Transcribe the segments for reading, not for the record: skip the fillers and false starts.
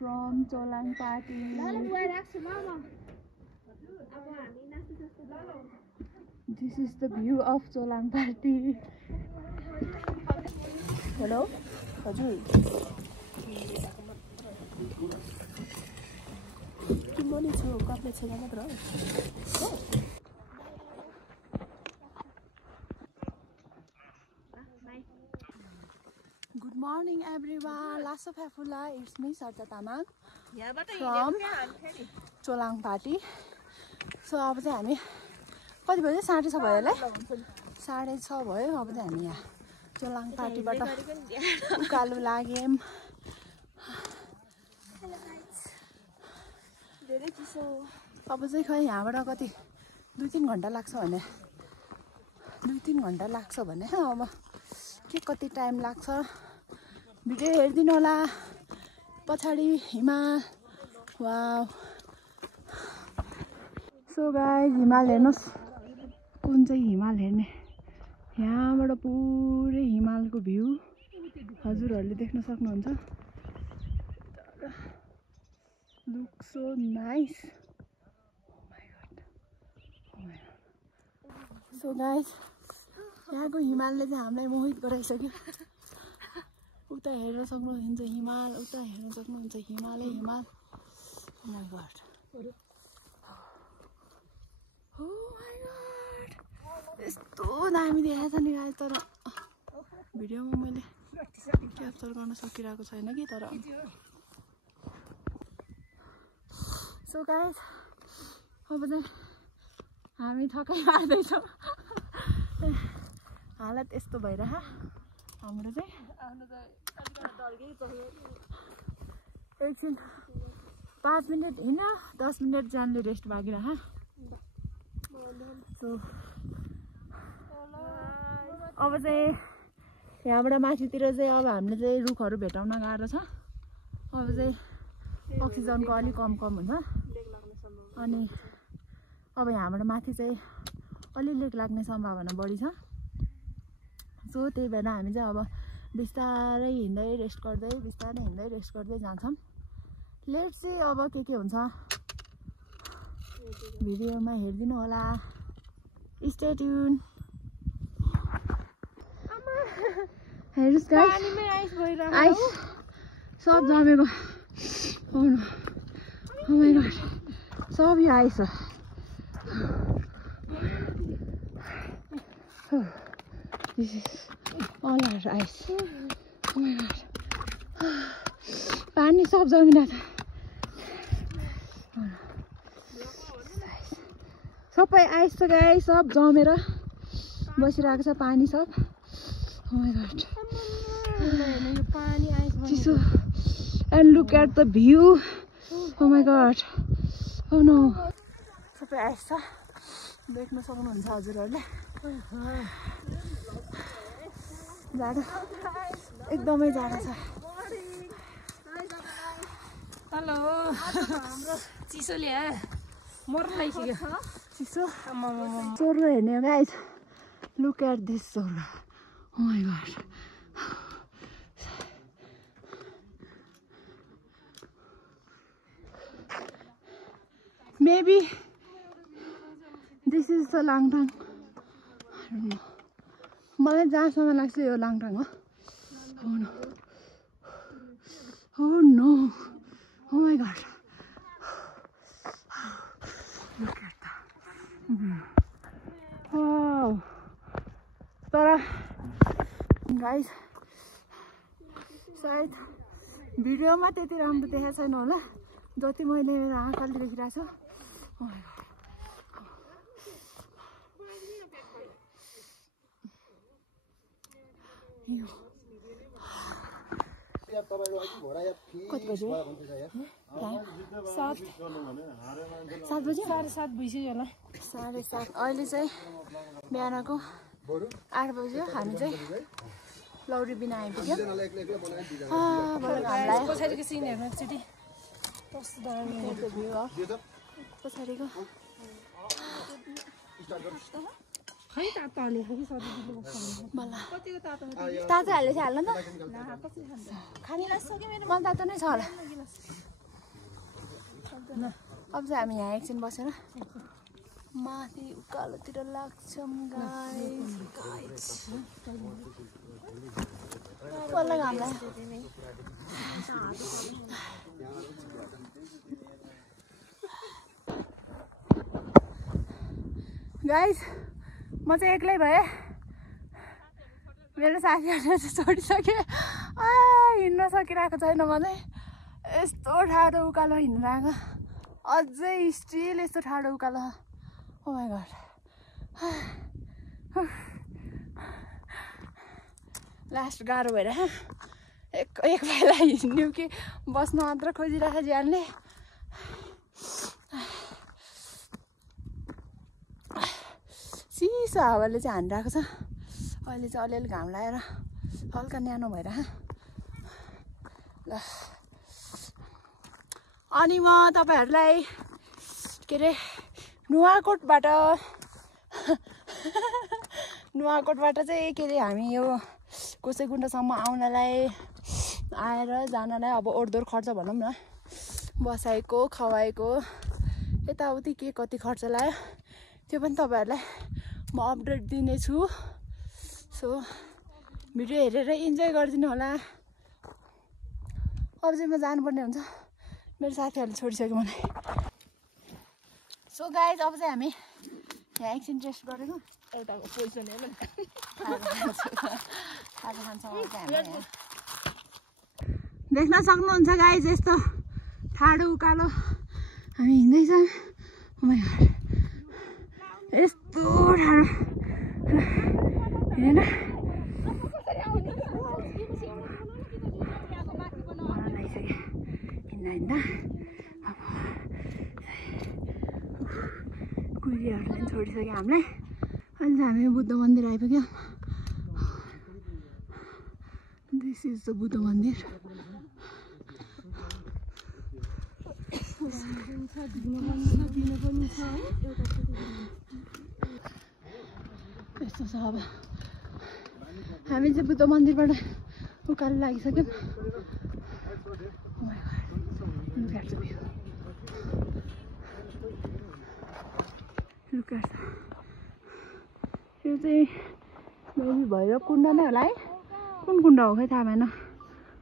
from Cholang Party. This is the view of Cholang Party. Hello? Hajur. Good morning everyone. Lasa Phafula, it's me Sarja Tamang from Cholang Party. So अब चाहिँ हामी कति बजे 6:30 भयो होला 6:30 भयो अब चाहिँ हामी यहाँ Cholang Partyबाट उकालो लाग्यौं धेरै चिसो अब चाहिँ खै यहाँबाट कति 2-3 घण्टा लाग्छ भने 2-3 घण्टा लाग्छ भने अब के कति टाइम लाग्छ भिडियो हेर्दिनु होला पछाडी हिमाल वाउ सो गाइस हिमाल हेर्नुस् कुन चाहिँ हिमाल हेर्ने यहाँबाट पुरै हिमालको भ्यू हजुरहरुले देख्न सक्नुहुन्छ look so nice oh my god so guys यहाँको हिमालले चाहिँ हामीलाई मोहित गराइसक्यो उता हेर्न सक्नुहुन्छ हिमाल उता हेर्न सक्नुहुन्छ हिमालै हिमाल oh my god यस्तो दामी देखाएको छ नि गाइस तर भिडियोमा मैले क्याप्चर गर्न सकिरहेको छैन कि तर सो गाइस अब चाहिँ हामी थकाइ मार्दैछौँ हालत यस्तो भइरह हाम्रो चाहिँ एकछिन 5 मिनेट हिँड्न 10 मिनेट जानले रेस्ट मागिरह सो अब चाहिँ यहाँबाट माथितिर चाहिँ अब हामीले चाहिँ रुखहरू भेटाउन गाह्रो छ अब चाहिँ अक्सिजनको अलि कम हुन्छ अनि अब यहाँबाट माथि चाहिँ अलि लेक लाग्ने सम्भावना बढी छ सो त्यही भएर हामी चाहिँ अब बिस्तारै हिँड्दै रेस्ट गर्दै बिस्तारै हिँड्दै रेस्ट गर्दै जान्छौँ लेट्स चाहिँ अब के हुन्छ भिडियोमा हेर्दिनु होला स्टे ट्युन हेर्नुस् गाइस पानीमै आइस भइरहेको आइस सब जमेको oh my god सब यो ice this is all our ice oh my god पानी सब जमिरहेछ सबै आइस छ गाइस सब जमेर बसिरहेको छ पानी सब oh my god चिसो and look at the view oh my god oh no सबै आइस छ देख्न सक्नुहुन्छ हजुरहरुले जाडो एकदमै जाडो छ हेलो हाम्रो चिसोले मर्न लागिसक्यो चिसो चोर्लो हेर्ने हो गाइस लुक एट दिस चोर्लो oh my god maybe this is the Langtang I don't know मलाई जहाँसम्म लाग्छ यो लाङटाङ हो oh no oh my god look at that wow तर गाइस सायद भिडियोमा त्यति राम्रो देखाएको छैन होला जति मैले मेरो आँखाले देखिरहेको छु oh my god कति बजे 7 बजे 7:30 भइसक्यो होला 7:30 अहिले चाहिँ बिहानको 8 बज्यो हामी चाहिँ लौरी बिना आइपुग्यौँ पछाडिको सिन हेर्नु एकचोटि कस्तो दामी भ्यू हो पछाडिको खै तातो हाल्ने कि सधैँ बल्ल तातो हाल्दै चाहिँ हाल्नु त खाने लाग्छ कि मेरो मन तातो नै छ होला अब चाहिँ हामी यहाँ एकछिन बसेर माथि उकालोतिर लाग्छौँ गाइस बल्ल घाम लाग्यो गाइस म चाहिँ एक्लै भएँ मेरो साथीहरूले चाहिँ छोडिसकेँ हिँड्न सकिरहेको छैन म चाहिँ यस्तो ठाडो उकालो हिँडिरहेको अझै स्टिल यस्तो ठाडो उकालो ओ माई गॉड लास्ट गाह्रो भएर एक पाइला हिँड्यौँ कि बस्न मात्र खोजिरहेको ज्यानले चिसो हावाले चाहिँ हानिरहेको छ अहिले चाहिँ अलिअलि घाम लगाएर हल्का न्यानो भएर ल अनि म तपाईँहरूलाई के अरे नुवाकोटबाट चाहिँ के अरे हामी यो गोसेगुन्डासम्म आउनलाई आएर जानलाई अब ओहोरदोहोर खर्च भनौँ न बसाइको खुवाएको यताउति के कति खर्च लाग्यो त्यो पनि तपाईँहरूलाई म अपडेट दिनेछु सो भिडियो हेरेर इन्जोय गरिदिनु होला अब चाहिँ म जानुपर्ने हुन्छ मेरो साथीहरूले छोडिसक्यो मलाई सो गाइज अब चाहिँ हामी यहाँ एकछिन रेस्ट गरेको एउटाको पोजिसन हेर्नु खाजा खान्छौँ देख्न सक्नुहुन्छ गाइज यस्तो ठाडो उकालो हामी हिँड्दैछौँ यस्तो ठाडो हेरेन हिँड्दा अब कुहिरीहरूलाई छोडिसक्यो हामीलाई अहिले चाहिँ हामी बुद्ध मन्दिर आइपुग्यौँ दिस इज द बुद्ध मन्दिर यस्तो छ अब हामी चाहिँ बुद्ध मन्दिरबाट उकालो लागिसक्यौँ यो चाहिँ मेबी भैरव कुण्ड नै होला है कुन कुण्ड हो खै थाहा भएन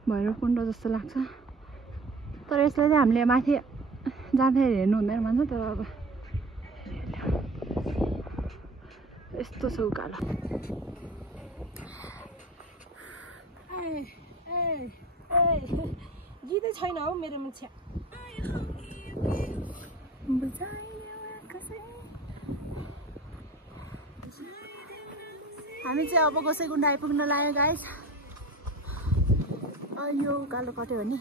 भैरव कुण्ड जस्तो लाग्छ तर यसलाई चाहिँ हामीले माथि जाँदाखेरि हेर्नु हुँदैन भन्छ तर अब यस्तो छ उकालो गीतै छैन हौ मेरो मान्छे हामी चाहिँ अब गोसेगुन्डा आइपुग्न लाग्यो गाइस यो उकालो कट्यो भने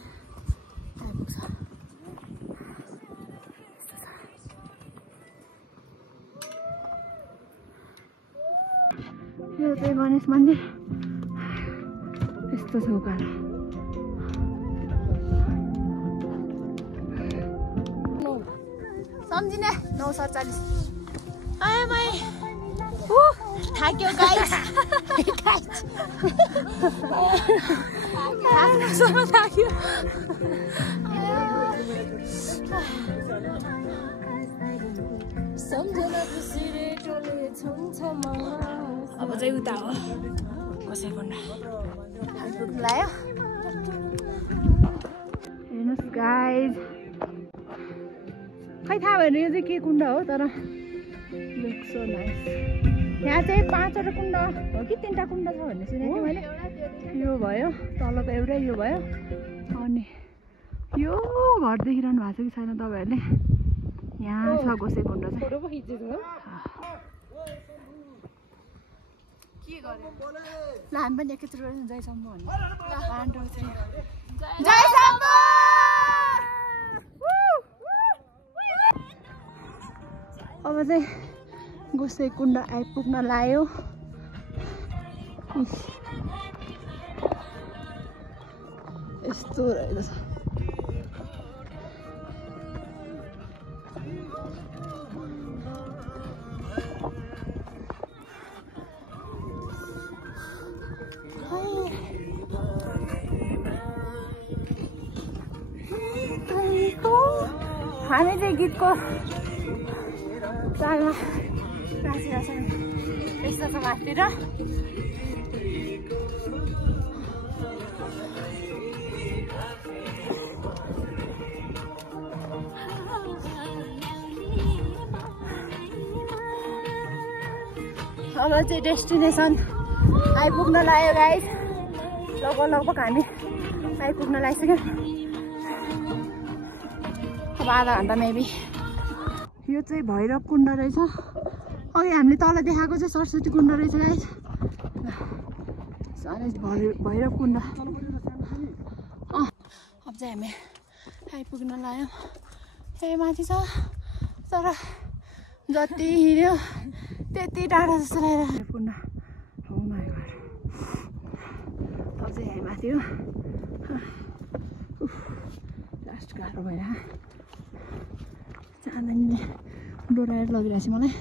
आइपुग्छ यो चाहिँ गणेश मन्दिर यस्तो छ उकालो सम्झिने 9:47 थाक्यो गाइस थाक्यो अब चाहिँ उता हो गोसेगुन्डा आइपुग्नु लाग्यो हेर्नुहोस् गाइस खै थाहा भएन यो चाहिँ के कुण्ड हो तर लुक सो नाइस यहाँ चाहिँ 5वटा कुण्ड हो कि 3टा कुण्ड छ भन्ने सुनेको थिएँ मैले यो भयो तलको एउटै यो भयो अनि यो घर देखिरहनु भएको छ कि छैन तपाईँहरूले यहाँ छ गोसेगुन्डा चाहिँ ल हामी पनि एकैचोटि जय शम्भु भन्नु जय शम्भु अब चाहिँ गोसेगुन्ड आइपुग्न लाग्यो यस्तो रहेको छ हामी चाहिँ गीतको तालमा नाचिरहेको छौँ यस्तो छ माथितिर अब चाहिँ डेस्टिनेसन आइपुग्न लाग्यो गाइस लगभग हामी आइपुग्न लागिसक्यौँ अब आधा घन्टा मेबी यो चाहिँ भैरव कुण्ड रहेछ अघि हामीले तल देखाएको चाहिँ सरस्वती कुण्ड रहेछ गाइस भैरव कुण्ड अब चाहिँ हामी आइपुग्न लाग्यौँ त्यही माथि छ तर जति हिँड्यो त्यति टाढा जस्तो लागेर कुण्ड हो माय गॉड अब चाहिँ हामी माथि हो लास्ट गाह्रो भएर चाँदनीले डोराएर लगिरहेको छ मलाई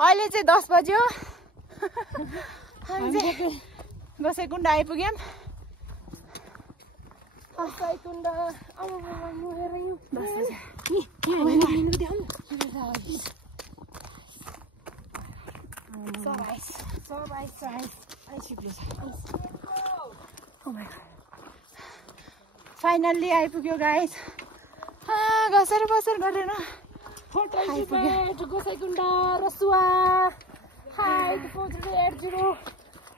अहिले चाहिँ 10 बज्यो हामी चाहिँ गोसाइकुण्ड आइपुग्यौँ गोसाइकुण्ड फाइनल्ली आइपुग्यो गाइस घसेर बसेर गरेर गोसाइकुण्ड रसुवा हाइट 480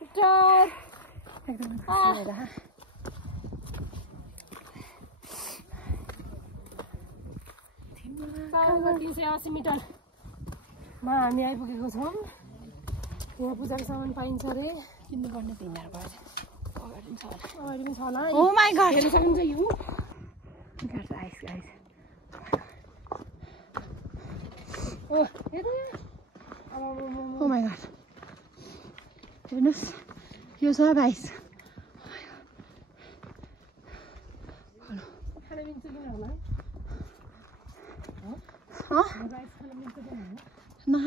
मिटर एकदम 380 मिटरमा हामी आइपुगेको छौँ यहाँ पूजाको सामान पाइन्छ अरे किन्नुपर्ने तिनीहरूको अगाडि पनि छ होला ओ माय गॉड हेर्न सक्नुहुन्छ यो आइस आइस ओ हेर्नु ओ माय गॉड हेर्नुहोस् यो सब आइस खाना मिल्छ किन होला राइस खाना मिल्छ किन होला ना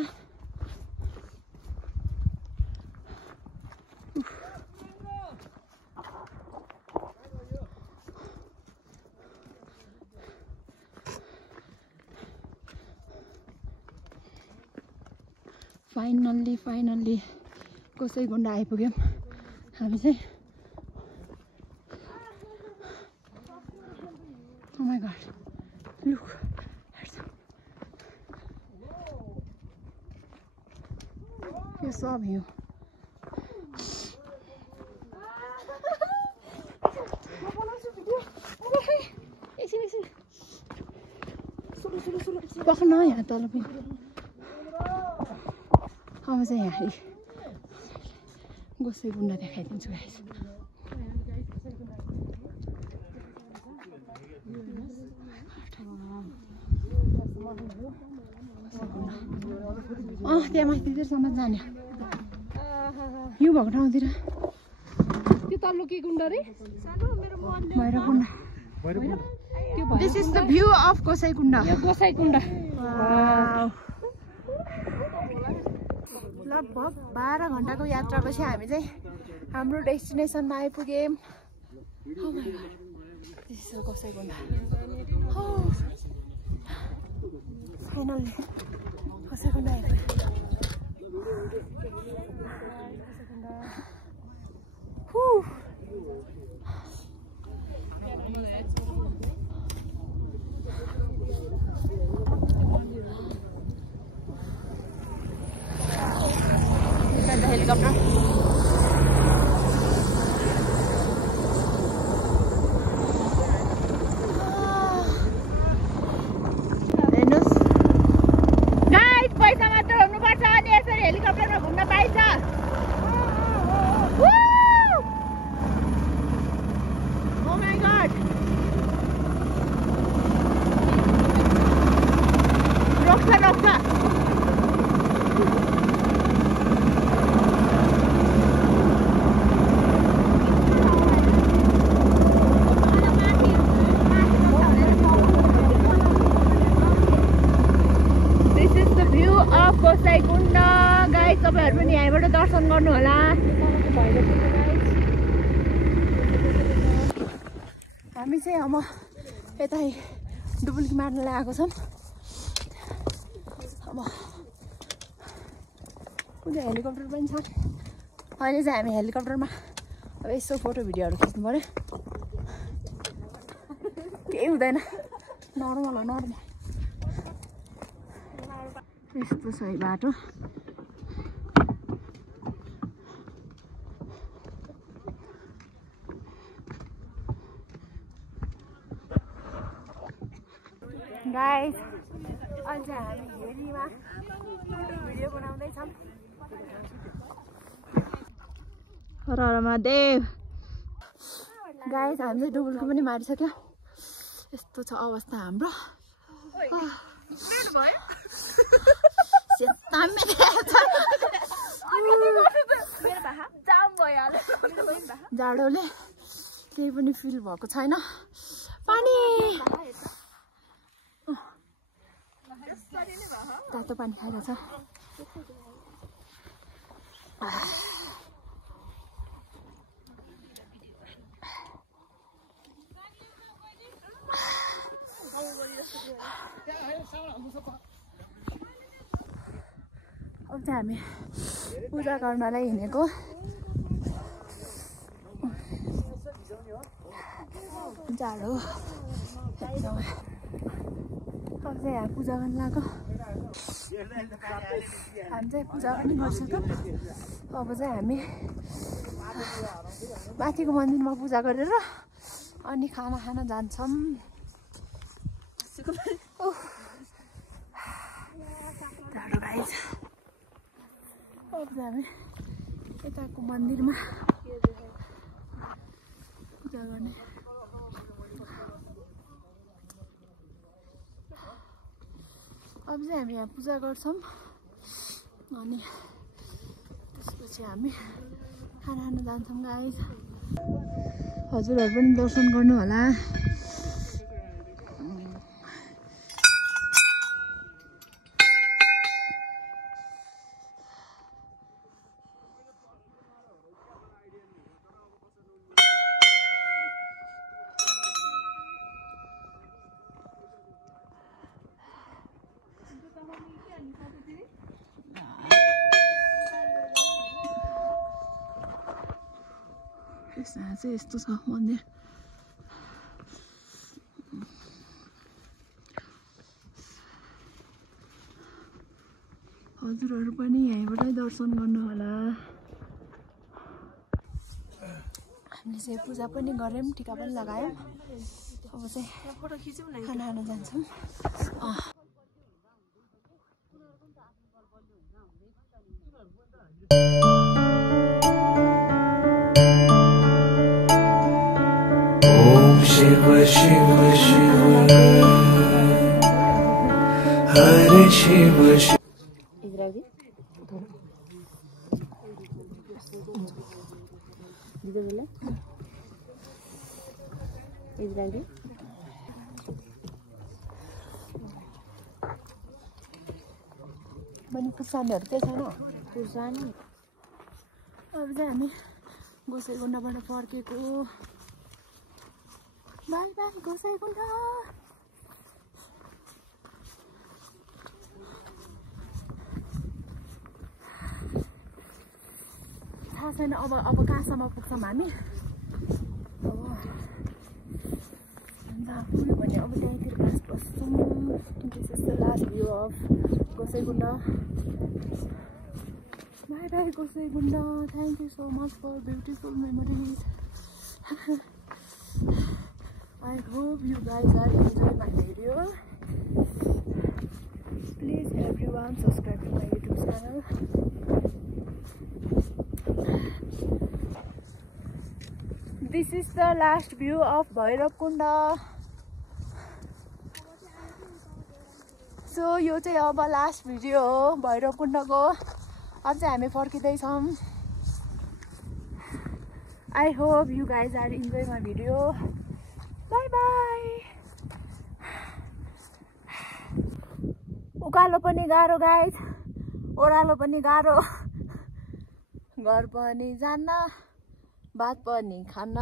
फाइनल्ली गोसाइकुण्ड आइपुग्यौँ हामी चाहिँ ओ माय गॉड लुक यो सब हिउँ पक्न यहाँ तल पनि अब चाहिँ यहाँ गोसाइकुण्ड देखाइदिन्छु गाइस त्यहाँ माथितिरसम्म जाने हिउँ भएको ठाउँतिर त्यो तल्लो के कुण्ड रे Bhairavkund this is the view of Gosaikunda Gosaikunda लगभग 12 घन्टाको यात्रापछि हामी चाहिँ हाम्रो डेस्टिनेसनमा आइपुग्यौँ गोसाइकुण्ड फाइनल्ली गोसाइकुण्ड आइपुग्यो हेलिकप्टर हेर्नुहोस् गाइस पैसा मात्र हुनुपर्छ अनि यसरी हेलिकप्टरमा घुम्न पाइन्छ ओ माय गॉड रोक्छ गोसाइकुण्ड गाइस तपाईँहरू पनि यहाँबाट दर्शन गर्नु होला हामी चाहिँ अब यता डुबुल्की मार्न लागेको छौँ। अब कुन हेलिकप्टर पनि छ। अहिले चाहिँ हामी हेलिकप्टरमा अब यसो फोटो भिडियोहरू खिच्नु पऱ्यो। केही हुँदैन, नर्मल हो नर्मल। यस्तो छ बाटो। गाइस अहिले चाहिँ हामी हेरीमा भिडियो बनाउँदैछौँ। हर हर महादेव। गाइस हामी चाहिँ डुबुल्की पनि मारिसक्यो। यस्तो छ अवस्था हाम्रो। जाडोले केही पनि फिल भएको छैन। पानी तातो पानी खाएको छ। अब चाहिँ हामी पूजा गर्नलाई हिँडेको। जाडो एकदमै। अब चाहिँ हामी पूजा गर्न लाग्यो। हामी चाहिँ पूजा पनि गरिसक्यौँ। अब चाहिँ हामी माथिको मन्दिरमा पूजा गरेर अनि खाना खान जान्छौँ। जाडो गाइस। अब चाहिँ हामी यताको मन्दिरमा पूजा गर्ने। अब चाहिँ हामी यहाँ पूजा गर्छौँ अनि त्यसपछि हामी खाना खान जान्छौँ गाइस। हजुरहरू पनि दर्शन गर्नु होला। यहाँ चाहिँ यस्तो छ मन्दिर। हजुरहरू पनि यहीँबाटै दर्शन गर्नु होला। हामीले चाहिँ पूजा पनि गऱ्यौँ, टिका पनि लगायौँ। अब चाहिँ फोटो खिचौँ न, खाना खान जान्छौँ। शिव शिव शिव हरे शिव शिव। बनी खुर्सानीहरू केही छैन। खुर्सानी अब चाहिँ हामी गोसाइँकुण्डबाट फर्केको। Bye bye Gosaikunda. थाहा छैन अब कहाँसम्म पुग्छौँ हामी। जहाँ पुग्यो भने अब त्यहीँतिर क्लास बस्छौँ। This is the last view of Gosaikunda. Bye bye Gosaikunda. Thank you so much for beautiful memories. I hope you guys are enjoying my video. Please everyone subscribe to my YouTube channel. This is the last view of Bhairavkunda. So यो चाहिँ अब last video हो भैरवकुण्डको। अब चाहिँ हामी फर्किँदैछौँ। I hope you guys are enjoying my video. Bye bye. उकालो पनि गाह्रो गाइस, ओह्रालो पनि गाह्रो। घर पनि जान्न, भात पनि खान्न।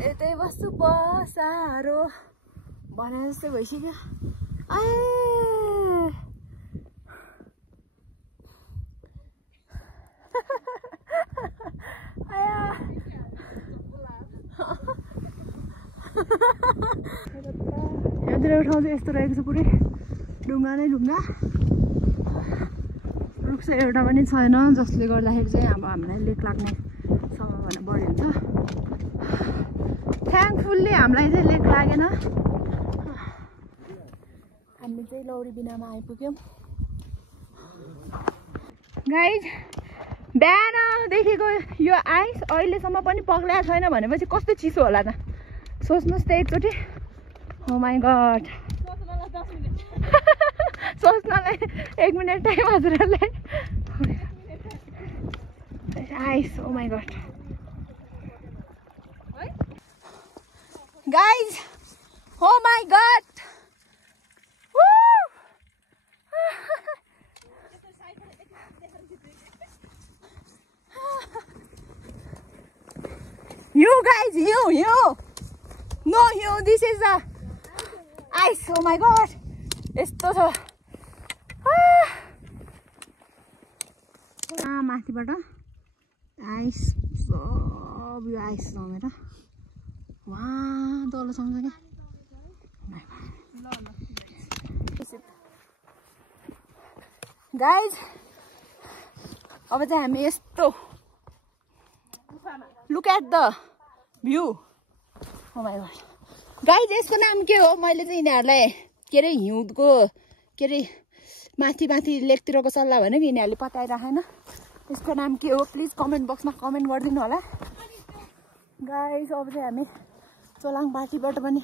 यतै बस्छु पसारो भने जस्तै भइसक्यो यहाँतिर ठाउँ चाहिँ यस्तो रहेको छ पुरै ढुङ्गा नै ढुङ्गा रुख चाहिँ एउटा पनि छैन जसले गर्दाखेरि चाहिँ अब हामीलाई लेक लाग्ने सम्भावना बढी हुन्छ थ्याङ्कफुल्ली हामीलाई चाहिँ लेक लागेन हामी चाहिँ लौरी बिनामा आइपुग्यौँ गाइज बिहानदेखिको यो आइस अहिलेसम्म पनि पग्लाएको छैन भनेपछि कस्तो चिसो होला त सोच्नुहोस् त एकचोटि ओ माई गड सोच्नलाई 1 मिनट टाइम हजुरहरूलाई आइस oh my God guys oh my God You guys, you. No, you. This is the ice. Oh my god. यस्तो छ माथिबाट आइस सब यो आइस जमेर वहाँ तलसँग क्या गाइज अब चाहिँ हामी यस्तो look at the view oh my God guys यसको नाम के हो मैले चाहिँ यिनीहरूलाई के अरे हिउँदको के अरे माथि माथि लेकतिरको सल्लाह भने कि यिनीहरूले पताइराखेन यसको नाम के हो प्लिज कमेन्ट बक्समा कमेन्ट गरिदिनु होला गाइज अब चाहिँ हामी चोलाङ पार्टीबाट पनि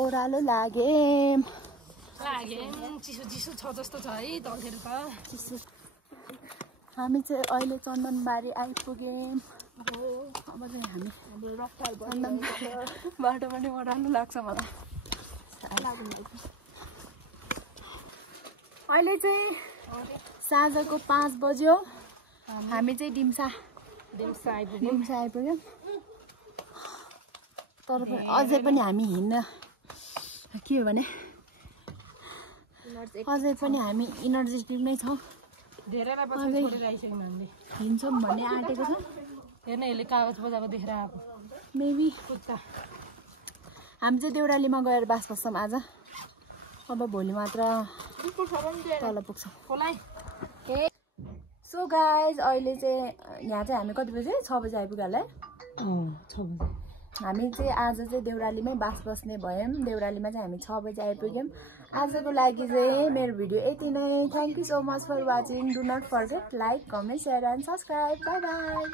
ओह्रालो लाग्यौँ चिसो चिसो छ जस्तो छ है तलतिर त चिसो हामी चाहिँ अहिले चन्दनबारी आइपुग्यौँ अब चाहिँ हामी बाटो पनि ओह्रालो लाग्छ मलाई अहिले चाहिँ साँझको 5 बज्यो हामी चाहिँ डिम्सा आइपुग्यौँ तर पनि अझै पनि हामी हिँड्न के हो भने अझै पनि हामी इनर्जेटिक नै छौँ हिँड्छौँ भन्ने आँटेको छ हेर्न यसले कागज बजाएको देखेर आएको मेबी हामी चाहिँ देउरालीमा गएर बास बस्छौँ आज अब भोलि मात्र तल पुग्छौँ सो गाइज अहिले चाहिँ यहाँ चाहिँ हामी कति बजे 6 बजी आइपुग्यो होला है 6 बजी हामी चाहिँ आज चाहिँ देउरालीमै बास बस्ने भयौँ देउरालीमा चाहिँ हामी 6 बजी आइपुग्यौँ आजको लागि चाहिँ मेरो भिडियो यति नै thank you so much for watching do not forget like comment share and subscribe bye by